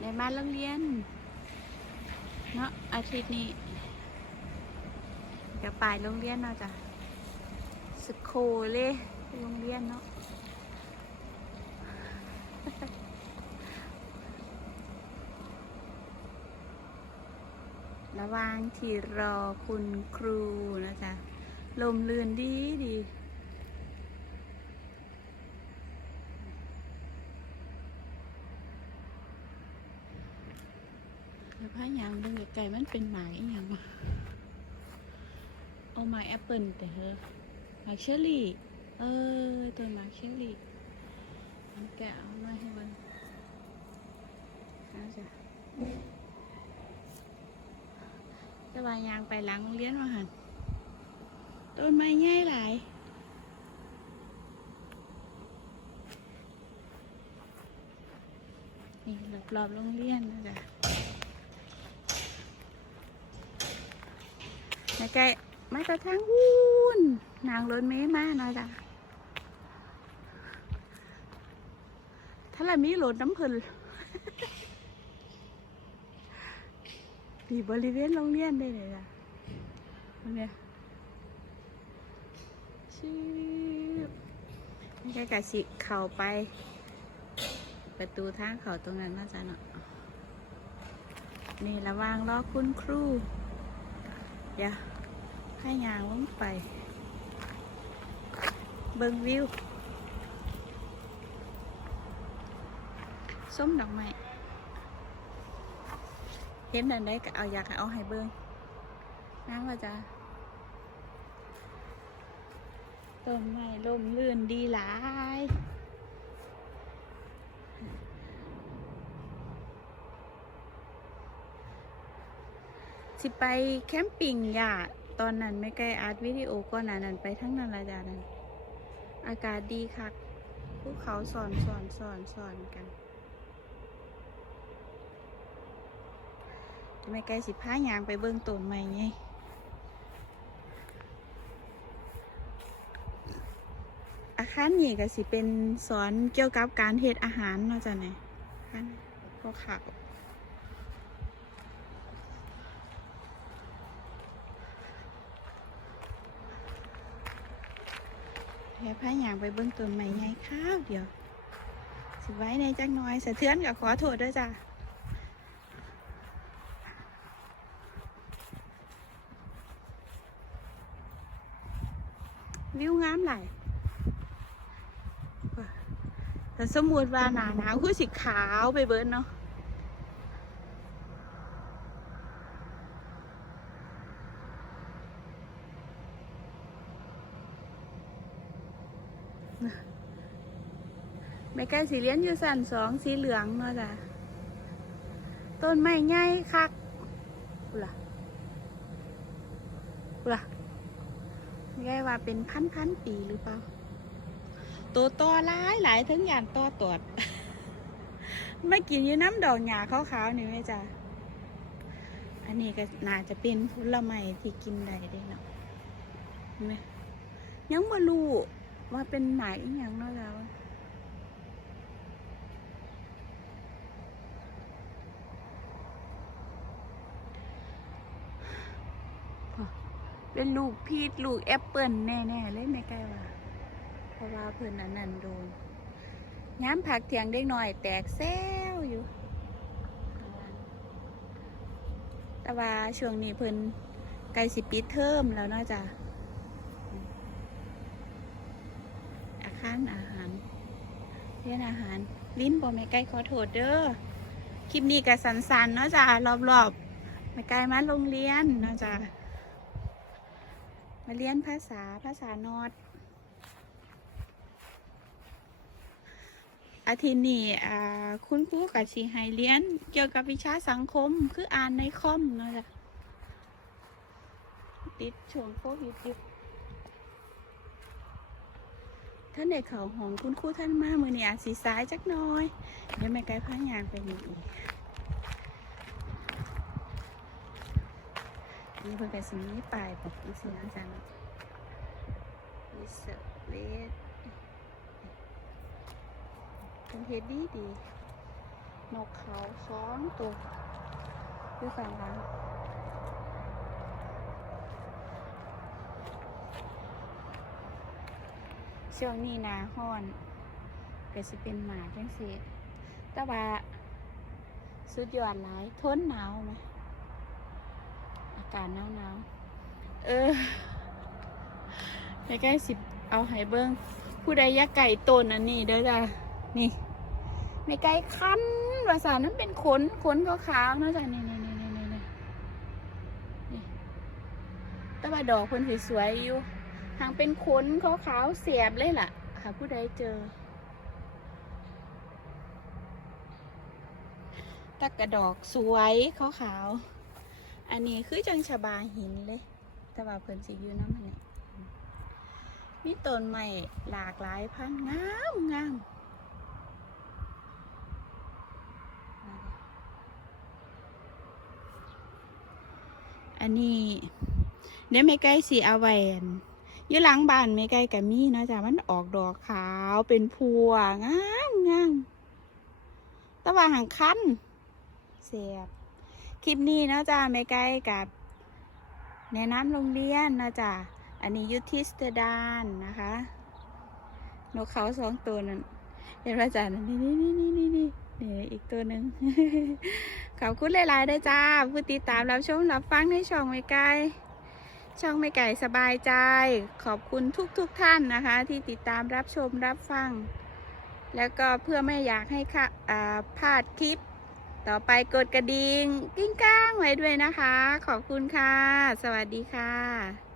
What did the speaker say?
ได้มาโรงเรียน เนาะอาทิตย์นี้จะไปโรงเรียนเนาะจ้ะสโคเลยโรงเรียนเนาะระหว่างที่รอคุณครูนะจ๊ะ ลมเลือนดีดี แล้วพายางเบิ่งไกลๆมันเป็นหมายอย่างวะเอาไม้แอปเปิลแต่เฮอหมากเชอรี่ เออตัวหมากเชอรี่มันแกะเอามาให้มันเอาจ้ะจะวางยางไปหลังโรงเรียนมาหันต้นไม้ใหญ่หลายนี่รอบๆโรงเรียนนะจ๊ะ มาใกล้มากระทั่งวุ้นนางรถเมมาหน่อยจ้ะถ้าเรามีรถน้ำเพลินดีบริเวณโรงเรียนได้เลยจ้ะตรงเนี้ยชื่อไม่ใช่กะสิเข่าไป ประตูทางเข่าตรงนั้นน่าจะเนาะนี่ระวางรอคุณครู เดี๋ยว ให้ยางลงไปเบิ่งวิวส้มดอกไม้เห็นอันใดก็เตอนนั้นไม่ไกลอาร์ตวิดีโอก็นานั้นไปทั้งนั้นละจ้านั้น อากาศดีคักภูเขาสอนสอนสอนสอนกันไม่ไกลสิพ้ายางไปเบิ่งต้นใหม่ไงอาคารนี้ก็สิเป็นสอนเกี่ยวกับการเฮ็ดอาหารเนาะจ้ะเนี่ยอาคารพวกขั กแค่พายางไปเบิ้งต้นใหม่ไงข้าวเดียวสิไว้ในจักหน้อยสะเทือนกับขอโทษด้วยจ้ะวิวงามหลายแต่สมมติว่าหนาหนาวคือสีขาวไปเบิ้นเนาะ ไม่ใกล้สีเลียนอยู่สันสองสีเหลืองเนาะจ้ะต้นไม้ใหญ่คักอุล่ะอุล่ะไม่ใช่ว่าเป็นพันพันปีหรือเปล่าตัวต่อหลายหลายถึงอย่างต่อตอดไม่กินยี่น้ำดอกหญ้าขาวๆนี่ไหมจ๊ะอันนี้ก็น่าจะเป็นผลไม้ที่กินได้เด้เนาะเห็นไหมยังไม่รู้ ว่าเป็นไหนอย่างเนาะจ๊ะวเป็นลูกพีชลูกแอปเปิลแน่ๆเลยไม่ใกล้ว่าเพราะว่าเพื่อนอันนั้นโดนย้ำผักเถียงเด็กหน่อย แตกแซวอยู่ แต่ว่าช่วงนี้เพิ่นใกล้สิปิดเทอมแล้วเนาจะ อาคารอาหารเรียนอาหาร ลิ้นบ่แม่ไก่ขอโทษเด้อคลิปนี้ก็สันๆเนาะจ้ะรอบๆแม่ไก่มาโรงเรียนเนาะจ้ะมาเรียนภาษาภาษานอดอาทิตย์นี้อ่คุณครูกับสีให้เรียน เกี่ยวกับวิชาสังคมคืออ่านในคอมเนาะจ้ะติดช่วงโควิดอยู่ ท่านเด็กเขาของคุณครูท่านมามือนี่อาจสีซ้ายจักหน้อยเดี๋ยวแม่ไกลพายางไปนี่อีกนี่เพิ่นกับสีนี้ไปบอกอีสีนะจ๊ะวิสเวทเป็นเฮดดี้ดีนกเขาสองตัวอยู่ข้างหลัง ช่วงนี้นาห้อนก็สิเป็นหมาจังสิแต่ว่าสุดยอดหลายทนหนาวไหมอากาศหนาวหนาวเออใกล้ๆสิเอาให้เบิ้งผู้ใดยากไก่ต้นอันนี้เด้อจ้ะนี่ไม่ไกลคันภาษานั้นเป็นขนขนขาวๆนะจ๊ะนี่นี่นี่นี่นี่นี่นี่แต่ว่าดอกคนสวยๆอยู่ ทางเป็นขนขาวๆเสียบเลยล่ะ ค่ะผู้ใดเจอแตะกระดอกสวยขาวๆอันนี้คือจังชบาหินเลย แต่ว่าเพิ่นสิอยู่น้ำมันนี่มีต้นใหม่หลากหลายพันงามงามอันนี้เดี๋ยวไม่ใกล้สีอาแหวน ยู่หลังบ้านไม่ใกลกับมีเนาะจ้ะมันออกดอกขาวเป็นพวงงามงามตะว่าหางคันเสียบคลิปนี้เนาะจ้ะไม่ใกลกับแนะนำโรงเรียนเนาะจ้ะอันนี้อยุทิสเตอร์ดานนะคะนกเขาสองตัวนั่นเห็นไหมจ้ะนี่นี่นี่นี่นี่นี่นี่อีกตัวหนึ่งขอบคุณหลายๆด้วยจ้าผู้ติดตามรับชมรับฟังในช่องไม่ไกล ช่องไม่ไก่สบายใจ ขอบคุณทุกๆทท่านนะคะ ที่ติดตามรับชมรับฟัง แล้วก็เพื่อไม่อยากให้ค่ะพลาดคลิป ต่อไปกดกระดิ่งกิ้งก้างไว้ด้วยนะคะ ขอบคุณค่ะ สวัสดีค่ะ